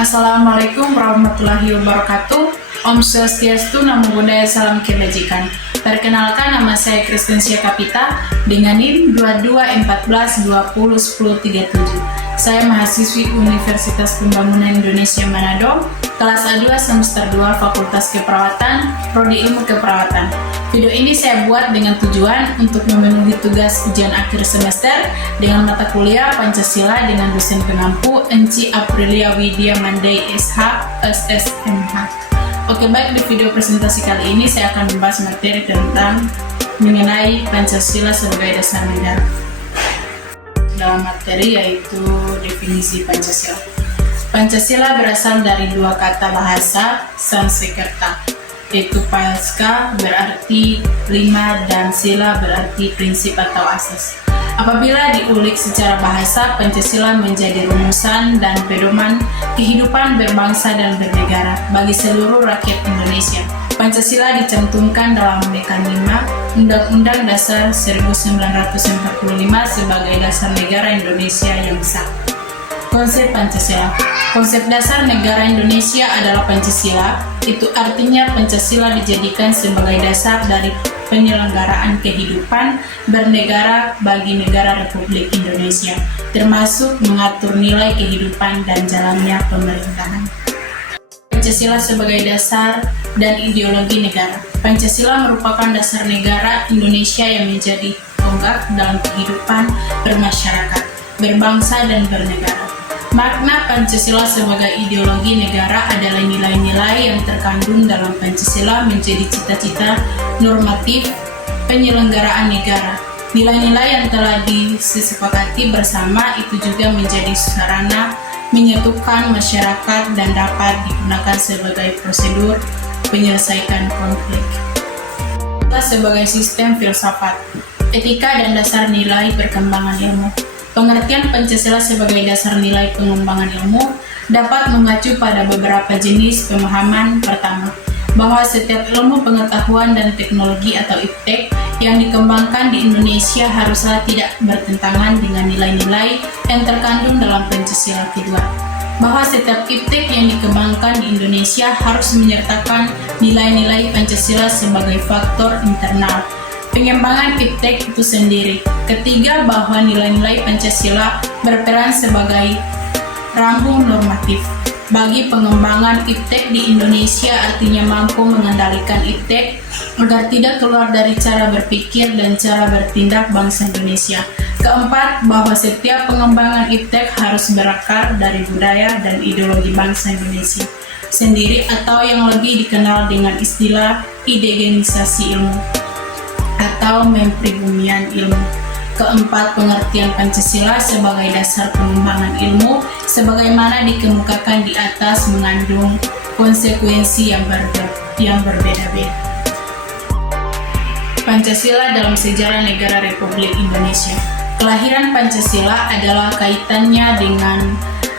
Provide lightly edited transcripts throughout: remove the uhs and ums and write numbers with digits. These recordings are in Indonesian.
Assalamualaikum warahmatullahi wabarakatuh. Om Swastiastu, Namo Buddhaya, Salam Kebajikan. Perkenalkan, nama saya Kristensia Kapita dengan NIM 2214201037. Saya mahasiswi Universitas Pembangunan Indonesia Manado, kelas A2 semester 2 Fakultas Keperawatan, Prodi Ilmu Keperawatan. Video ini saya buat dengan tujuan untuk memenuhi tugas ujian akhir semester dengan mata kuliah Pancasila dengan dosen pengampu Enci Aprilia Widya Mandai SH, SSMH. Oke, baik, di video presentasi kali ini saya akan membahas materi tentang mengenai Pancasila sebagai dasar negara. Dalam materi yaitu definisi Pancasila. Pancasila berasal dari dua kata bahasa Sanskerta, yaitu Paska berarti 5 dan Sila berarti prinsip atau asas. Apabila diulik secara bahasa, Pancasila menjadi rumusan dan pedoman kehidupan berbangsa dan bernegara bagi seluruh rakyat Indonesia. Pancasila dicantumkan dalam mekanisme Undang-Undang Dasar 1945 sebagai dasar negara Indonesia yang sah. Konsep Pancasila. Konsep dasar negara Indonesia adalah Pancasila. Itu artinya Pancasila dijadikan sebagai dasar dari penyelenggaraan kehidupan bernegara bagi negara Republik Indonesia, termasuk mengatur nilai kehidupan dan jalannya pemerintahan. Pancasila sebagai dasar dan ideologi negara. Pancasila merupakan dasar negara Indonesia yang menjadi tonggak dalam kehidupan bermasyarakat, berbangsa, dan bernegara. Makna Pancasila sebagai ideologi negara adalah nilai-nilai yang terkandung dalam Pancasila menjadi cita-cita normatif penyelenggaraan negara. Nilai-nilai yang telah disepakati bersama itu juga menjadi sarana menyatukan masyarakat dan dapat digunakan sebagai prosedur penyelesaian konflik. Sebagai sistem filsafat, etika dan dasar nilai perkembangan ilmu. Pengertian Pancasila sebagai dasar nilai pengembangan ilmu dapat mengacu pada beberapa jenis pemahaman. Pertama, bahwa setiap ilmu pengetahuan dan teknologi atau iptek yang dikembangkan di Indonesia haruslah tidak bertentangan dengan nilai-nilai yang terkandung dalam Pancasila. Kedua, bahwa setiap iptek yang dikembangkan di Indonesia harus menyertakan nilai-nilai Pancasila sebagai faktor internal pengembangan iptek itu sendiri. Ketiga, bahwa nilai-nilai Pancasila berperan sebagai rambung normatif bagi pengembangan iptek di Indonesia, artinya mampu mengendalikan iptek agar tidak keluar dari cara berpikir dan cara bertindak bangsa Indonesia. Keempat, bahwa setiap pengembangan iptek harus berakar dari budaya dan ideologi bangsa Indonesia sendiri, atau yang lebih dikenal dengan istilah indigenisasi ilmu atau mempribumian ilmu. Keempat, pengertian Pancasila sebagai dasar pengembangan ilmu sebagaimana dikemukakan di atas mengandung konsekuensi yang berbeda-beda. Pancasila dalam sejarah negara Republik Indonesia. Kelahiran Pancasila adalah kaitannya dengan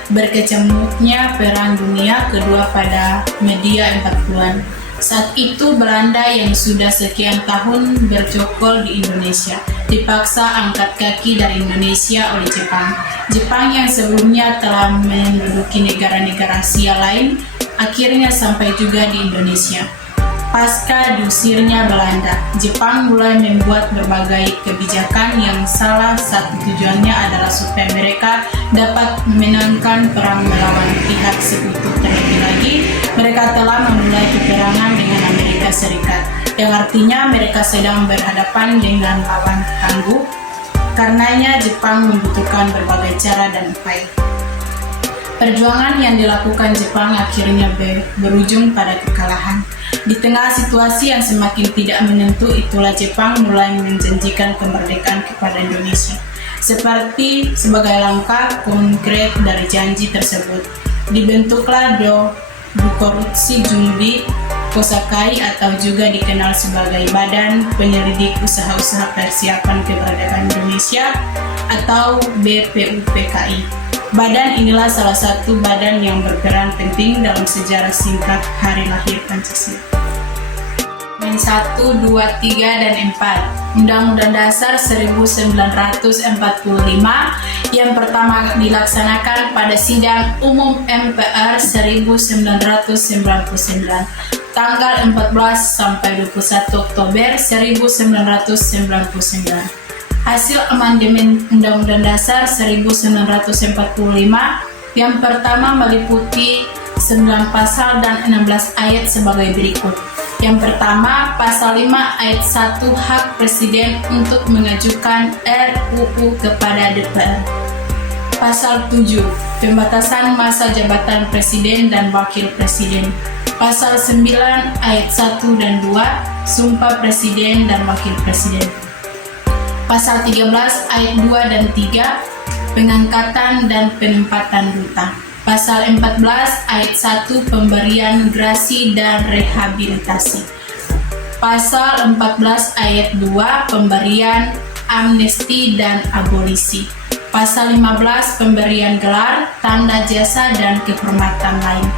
berkecamuknya Perang Dunia Kedua pada media 40-an. Saat itu Belanda yang sudah sekian tahun bercokol di Indonesia dipaksa angkat kaki dari Indonesia oleh Jepang. Jepang yang sebelumnya telah menduduki negara-negara Asia lain akhirnya sampai juga di Indonesia. Pasca diusirnya Belanda, Jepang mulai membuat berbagai kebijakan yang salah satu tujuannya adalah supaya mereka dapat memenangkan perang melawan pihak sekutu. Terlebih lagi, mereka telah memulai peperangan dengan Amerika Serikat, yang artinya mereka sedang berhadapan dengan lawan tangguh. Karenanya Jepang membutuhkan berbagai cara dan upaya. Perjuangan yang dilakukan Jepang akhirnya berujung pada kekalahan. Di tengah situasi yang semakin tidak menentu, itulah Jepang mulai menjanjikan kemerdekaan kepada Indonesia. Sebagai langkah konkret dari janji tersebut, dibentuklah Dokorutsi Junbi Kosakai atau juga dikenal sebagai Badan Penyelidik Usaha-Usaha Persiapan Kemerdekaan Indonesia atau BPUPKI. Badan inilah salah satu badan yang berperan penting dalam sejarah singkat hari lahir Pancasila. 1, 2, 3, dan 4. Undang-Undang Dasar 1945 yang pertama dilaksanakan pada Sidang Umum MPR 1999, tanggal 14 sampai 21 Oktober 1999. Hasil amandemen Undang-Undang Dasar 1945 yang pertama meliputi 9 pasal dan 16 ayat sebagai berikut. Yang pertama, pasal 5 ayat 1 hak Presiden untuk mengajukan RUU kepada DPR. Pasal 7, pembatasan masa jabatan Presiden dan Wakil Presiden. Pasal 9 ayat 1 dan 2, sumpah Presiden dan Wakil Presiden. Pasal 13 ayat 2 dan 3, pengangkatan dan penempatan duta. Pasal 14 ayat 1, pemberian gerasi dan rehabilitasi. Pasal 14 ayat 2, pemberian amnesti dan abolisi. Pasal 15, pemberian gelar, tanda jasa dan kehormatan lain.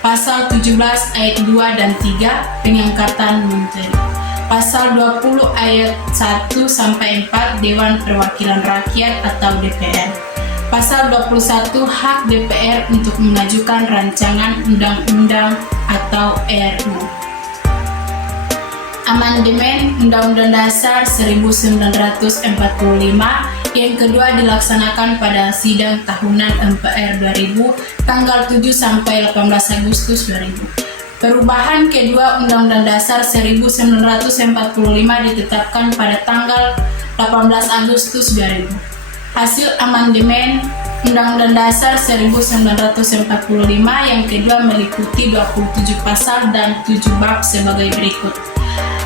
Pasal 17 ayat 2 dan 3, pengangkatan menteri. Pasal 20 ayat 1 sampai 4, Dewan Perwakilan Rakyat atau DPR. Pasal 21, hak DPR untuk mengajukan rancangan undang-undang atau RUU. Amandemen Undang-Undang Dasar 1945 yang kedua dilaksanakan pada Sidang Tahunan MPR 2000 tanggal 7 sampai 18 Agustus 2000. Perubahan kedua Undang-Undang Dasar 1945 ditetapkan pada tanggal 18 Agustus 2000. Hasil amandemen Undang-Undang Dasar 1945 yang kedua meliputi 27 pasal dan 7 bab sebagai berikut.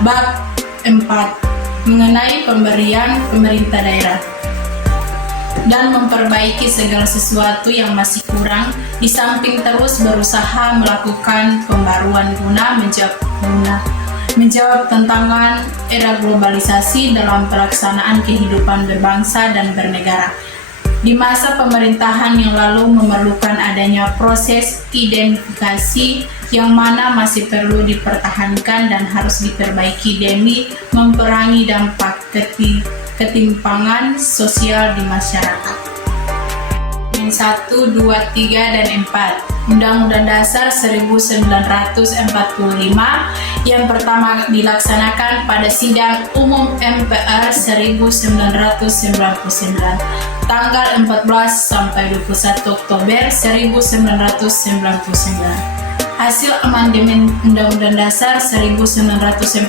Bab 4, mengenai pemberian pemerintah daerah dan memperbaiki segala sesuatu yang masih kurang, di samping terus berusaha melakukan pembaruan guna menjawab tantangan era globalisasi dalam pelaksanaan kehidupan berbangsa dan bernegara. Di masa pemerintahan yang lalu memerlukan adanya proses identifikasi yang mana masih perlu dipertahankan dan harus diperbaiki demi memperangi dampak ketimpangan sosial di masyarakat. 1, 2, 3, dan 4. Undang-Undang Dasar 1945 yang pertama dilaksanakan pada Sidang Umum MPR 1999, tanggal 14 sampai 21 Oktober 1999. Hasil amandemen Undang-Undang Dasar 1945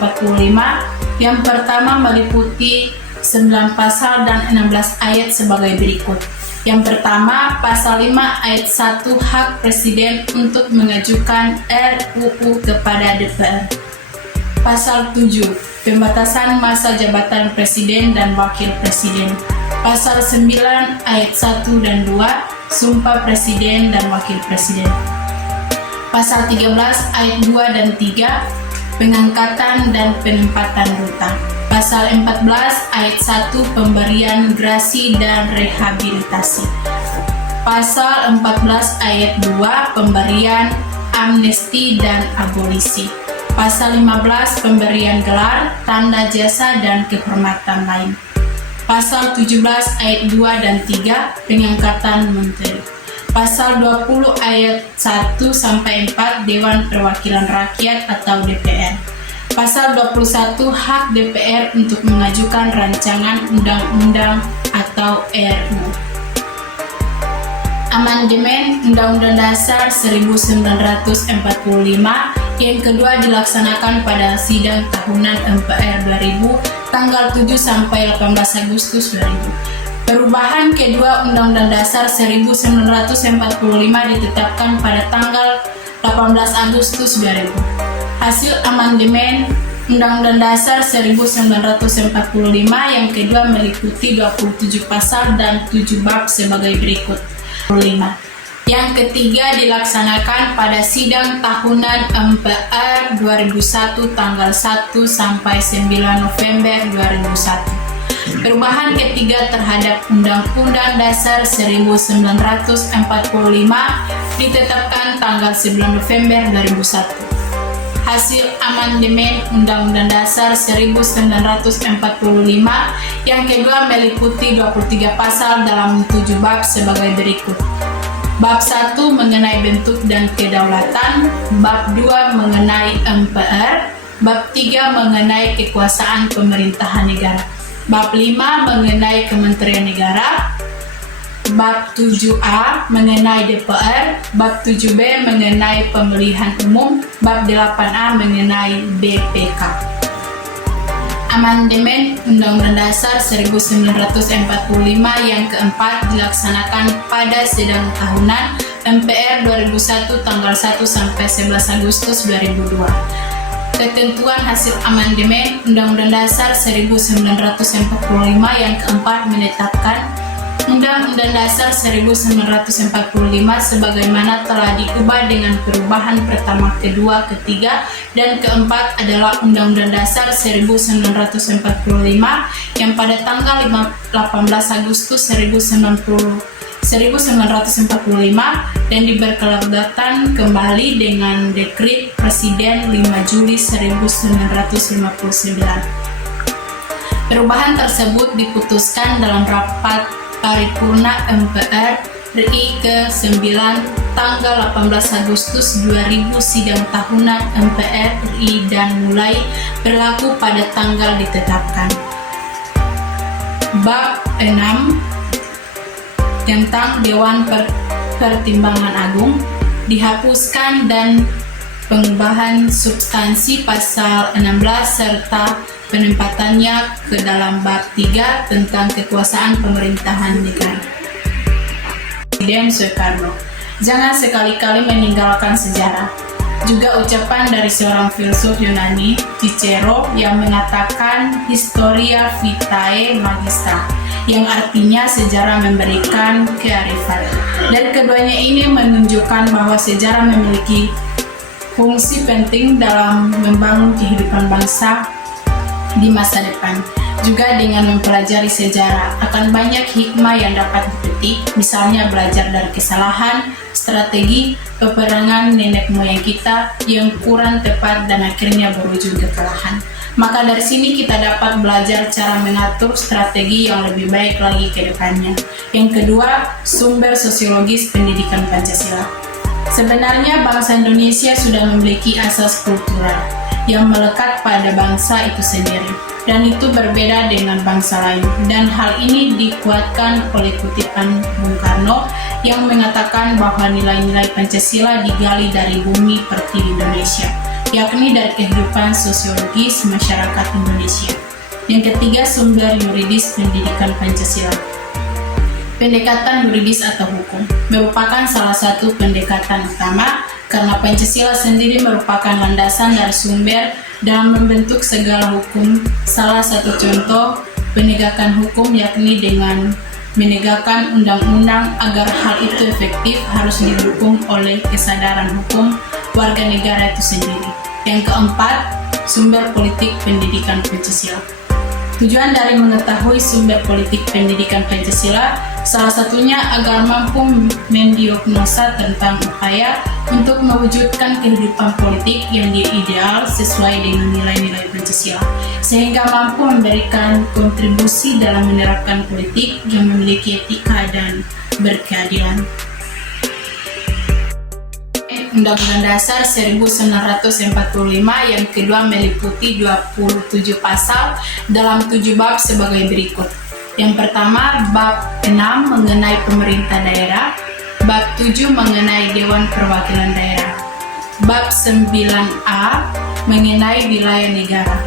yang pertama meliputi 9 pasal dan 16 ayat sebagai berikut. Yang pertama, pasal 5 ayat 1 hak Presiden untuk mengajukan RUU kepada DPR. Pasal 7, pembatasan masa jabatan Presiden dan Wakil Presiden. Pasal 9 ayat 1 dan 2, sumpah Presiden dan Wakil Presiden. Pasal 13 ayat 2 dan 3, pengangkatan dan penempatan duta. Pasal 14 ayat 1, pemberian gerasi dan rehabilitasi. Pasal 14 ayat 2, pemberian amnesti dan abolisi. Pasal 15, pemberian gelar, tanda jasa dan kehormatan lain. Pasal 17 ayat 2 dan 3, pengangkatan menteri. Pasal 20 ayat 1 sampai 4, Dewan Perwakilan Rakyat atau DPR. Pasal 21, hak DPR untuk mengajukan rancangan undang-undang atau RUU. Amandemen Undang-Undang Dasar 1945 yang kedua dilaksanakan pada Sidang Tahunan MPR 2000 tanggal 7 sampai 18 Agustus 2000. Perubahan kedua Undang-Undang Dasar 1945 ditetapkan pada tanggal 18 Agustus 2000. Hasil amandemen Undang-Undang Dasar 1945 yang kedua meliputi 27 pasal dan 7 bab sebagai berikut. 5. Yang ketiga dilaksanakan pada Sidang Tahunan MPR 2001 tanggal 1 sampai 9 November 2001. Perubahan ketiga terhadap Undang-Undang Dasar 1945 ditetapkan tanggal 9 November 2001. hasil amandemen Undang-Undang Dasar 1945. Yang kedua meliputi 23 pasal dalam 7 bab sebagai berikut. Bab 1 mengenai bentuk dan kedaulatan, bab 2 mengenai MPR, bab 3 mengenai kekuasaan pemerintahan negara, bab 5 mengenai Kementerian Negara, bab 7A mengenai DPR, bab 7B mengenai pemilihan umum, bab 8A mengenai BPK. Amandemen Undang-Undang Dasar 1945 yang keempat dilaksanakan pada sidang tahunan MPR 2001 tanggal 1 sampai 11 Agustus 2002. Ketentuan hasil amandemen Undang-Undang Dasar 1945 yang keempat menetapkan Undang-Undang Dasar 1945 sebagaimana telah diubah dengan perubahan pertama, kedua, ketiga, dan keempat adalah Undang-Undang Dasar 1945 yang pada tanggal 18 Agustus 1945 dan diberkelanjutan kembali dengan Dekret Presiden 5 Juli 1959. Perubahan tersebut diputuskan dalam rapat paripurna MPR RI ke-9 tanggal 18 Agustus 2000 sidang tahunan MPR RI dan mulai berlaku pada tanggal ditetapkan. Bab 6 tentang Dewan Pertimbangan Agung dihapuskan dan pengubahan substansi pasal 16 serta penempatannya ke dalam bab 3 tentang kekuasaan pemerintahan negara. Presiden Soekarno, jangan sekali-kali meninggalkan sejarah. Juga ucapan dari seorang filsuf Yunani, Cicero, yang mengatakan Historia Vitae Magistra, yang artinya sejarah memberikan kearifan. Dan keduanya ini menunjukkan bahwa sejarah memiliki fungsi penting dalam membangun kehidupan bangsa di masa depan. Juga dengan mempelajari sejarah akan banyak hikmah yang dapat dipetik, misalnya belajar dari kesalahan, strategi, peperangan nenek moyang kita yang kurang tepat dan akhirnya berujung kekalahan. Maka dari sini kita dapat belajar cara mengatur strategi yang lebih baik lagi ke depannya. Yang kedua, sumber sosiologis pendidikan Pancasila. Sebenarnya bangsa Indonesia sudah memiliki asas kultural yang melekat pada bangsa itu sendiri, dan itu berbeda dengan bangsa lain. Dan hal ini dikuatkan oleh kutipan Bung Karno yang mengatakan bahwa nilai-nilai Pancasila digali dari bumi pertiwi Indonesia, yakni dari kehidupan sosiologis masyarakat Indonesia. Yang ketiga, sumber yuridis pendidikan Pancasila. Pendekatan yuridis atau hukum merupakan salah satu pendekatan utama karena Pancasila sendiri merupakan landasan dari sumber dalam membentuk segala hukum. Salah satu contoh penegakan hukum yakni dengan menegakkan undang-undang. Agar hal itu efektif harus didukung oleh kesadaran hukum warga negara itu sendiri. Yang keempat, sumber politik pendidikan Pancasila. Tujuan dari mengetahui sumber politik pendidikan Pancasila salah satunya agar mampu mendiagnosa tentang upaya untuk mewujudkan kehidupan politik yang ideal sesuai dengan nilai-nilai Pancasila, sehingga mampu memberikan kontribusi dalam menerapkan politik yang memiliki etika dan berkeadilan. Undang-Undang Dasar 1945 yang kedua meliputi 27 pasal dalam 7 bab sebagai berikut. Yang pertama, bab 6 mengenai pemerintah daerah, bab 7 mengenai Dewan Perwakilan Daerah, bab 9A mengenai wilayah negara,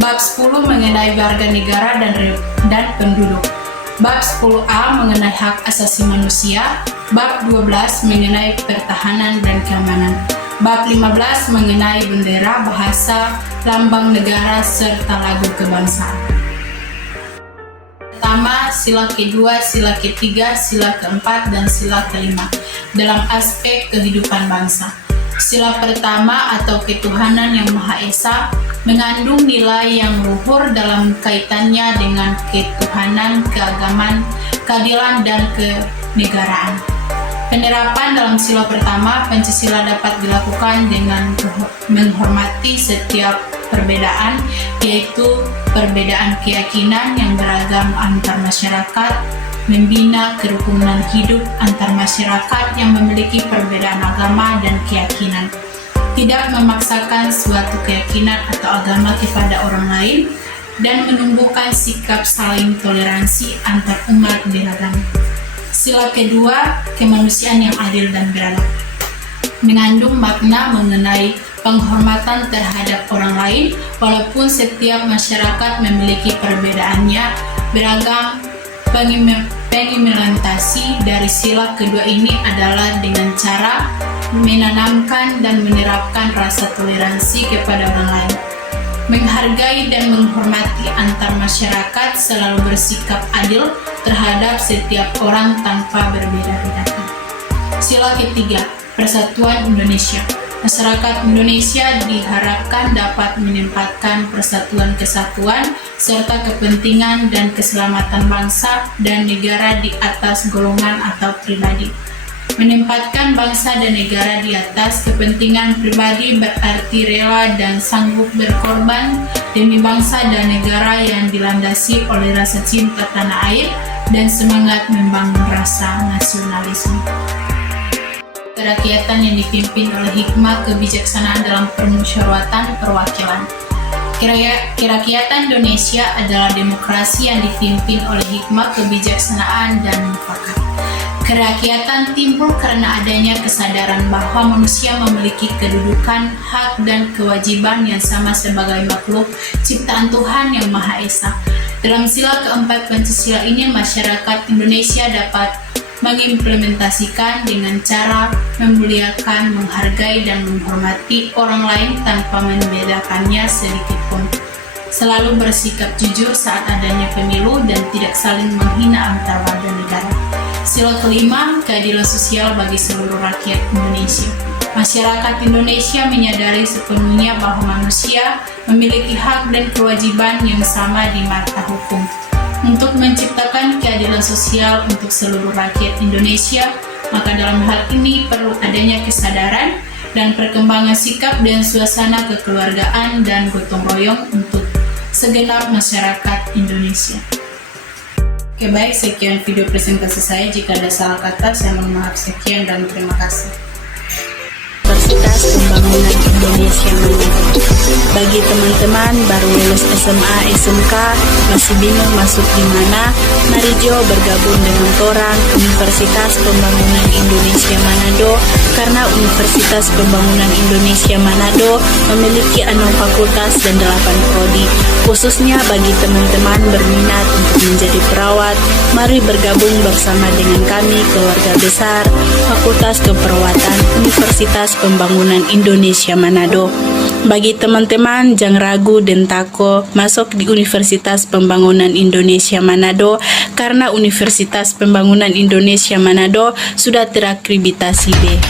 bab 10 mengenai warga negara dan penduduk, bab 10A mengenai hak asasi manusia, bab 12 mengenai pertahanan dan keamanan, bab 15 mengenai bendera, bahasa, lambang negara, serta lagu kebangsaan. Pertama, sila kedua, sila ketiga, sila keempat, dan sila kelima dalam aspek kehidupan bangsa. Sila pertama atau ketuhanan yang Maha Esa mengandung nilai yang luhur dalam kaitannya dengan ketuhanan, keagamaan, keadilan, dan kenegaraan. Penerapan dalam sila pertama, Pancasila dapat dilakukan dengan menghormati setiap perbedaan, yaitu perbedaan keyakinan yang beragam antar masyarakat, membina kerukunan hidup antar masyarakat yang memiliki perbedaan agama dan keyakinan, tidak memaksakan suatu keyakinan atau agama kepada orang lain, dan menumbuhkan sikap saling toleransi antar umat beragama. Sila kedua, kemanusiaan yang adil dan beradab, mengandung makna mengenai penghormatan terhadap orang lain, walaupun setiap masyarakat memiliki perbedaannya beragam. Pengimplementasi dari sila kedua ini adalah dengan cara menanamkan dan menerapkan rasa toleransi kepada orang lain, menghargai dan menghormati antar masyarakat, selalu bersikap adil terhadap setiap orang tanpa berbeda-beda. Sila ketiga, Persatuan Indonesia. Masyarakat Indonesia diharapkan dapat menempatkan persatuan kesatuan serta kepentingan dan keselamatan bangsa dan negara di atas golongan atau pribadi. Menempatkan bangsa dan negara di atas kepentingan pribadi berarti rela dan sanggup berkorban demi bangsa dan negara yang dilandasi oleh rasa cinta tanah air dan semangat membangun rasa nasionalisme. Kerakyatan yang dipimpin oleh hikmah kebijaksanaan dalam permusyawaratan perwakilan. Kerakyatan Indonesia adalah demokrasi yang dipimpin oleh hikmah kebijaksanaan dan mufakat. Kerakyatan timbul karena adanya kesadaran bahwa manusia memiliki kedudukan, hak, dan kewajiban yang sama sebagai makhluk ciptaan Tuhan Yang Maha Esa. Dalam sila keempat Pancasila ini, masyarakat Indonesia dapat mengimplementasikan dengan cara memuliakan, menghargai, dan menghormati orang lain tanpa membedakannya sedikit pun. Selalu bersikap jujur saat adanya pemilu dan tidak saling menghina antar warga negara. Sila kelima, keadilan sosial bagi seluruh rakyat Indonesia. Masyarakat Indonesia menyadari sepenuhnya bahwa manusia memiliki hak dan kewajiban yang sama di mata hukum. Untuk menciptakan keadilan sosial untuk seluruh rakyat Indonesia, maka dalam hal ini perlu adanya kesadaran dan perkembangan sikap dan suasana kekeluargaan dan gotong royong untuk segenap masyarakat Indonesia. Oke, baik, sekian video presentasi saya. Jika ada salah kata, saya mohon maaf. Sekian dan terima kasih. Universitas Pembangunan Indonesia Manado. Bagi teman-teman baru lulus SMA, SMK, masih bingung masuk di mana, mari Jo bergabung dengan Torang Universitas Pembangunan Indonesia Manado, karena Universitas Pembangunan Indonesia Manado memiliki 6 fakultas dan 8 prodi. Khususnya bagi teman-teman berminat untuk menjadi perawat, mari bergabung bersama dengan kami, keluarga besar Fakultas Keperawatan Universitas Pembangunan Indonesia Manado. Bagi teman-teman jangan ragu dan takut masuk di Universitas Pembangunan Indonesia Manado, karena Universitas Pembangunan Indonesia Manado sudah terakreditasi B.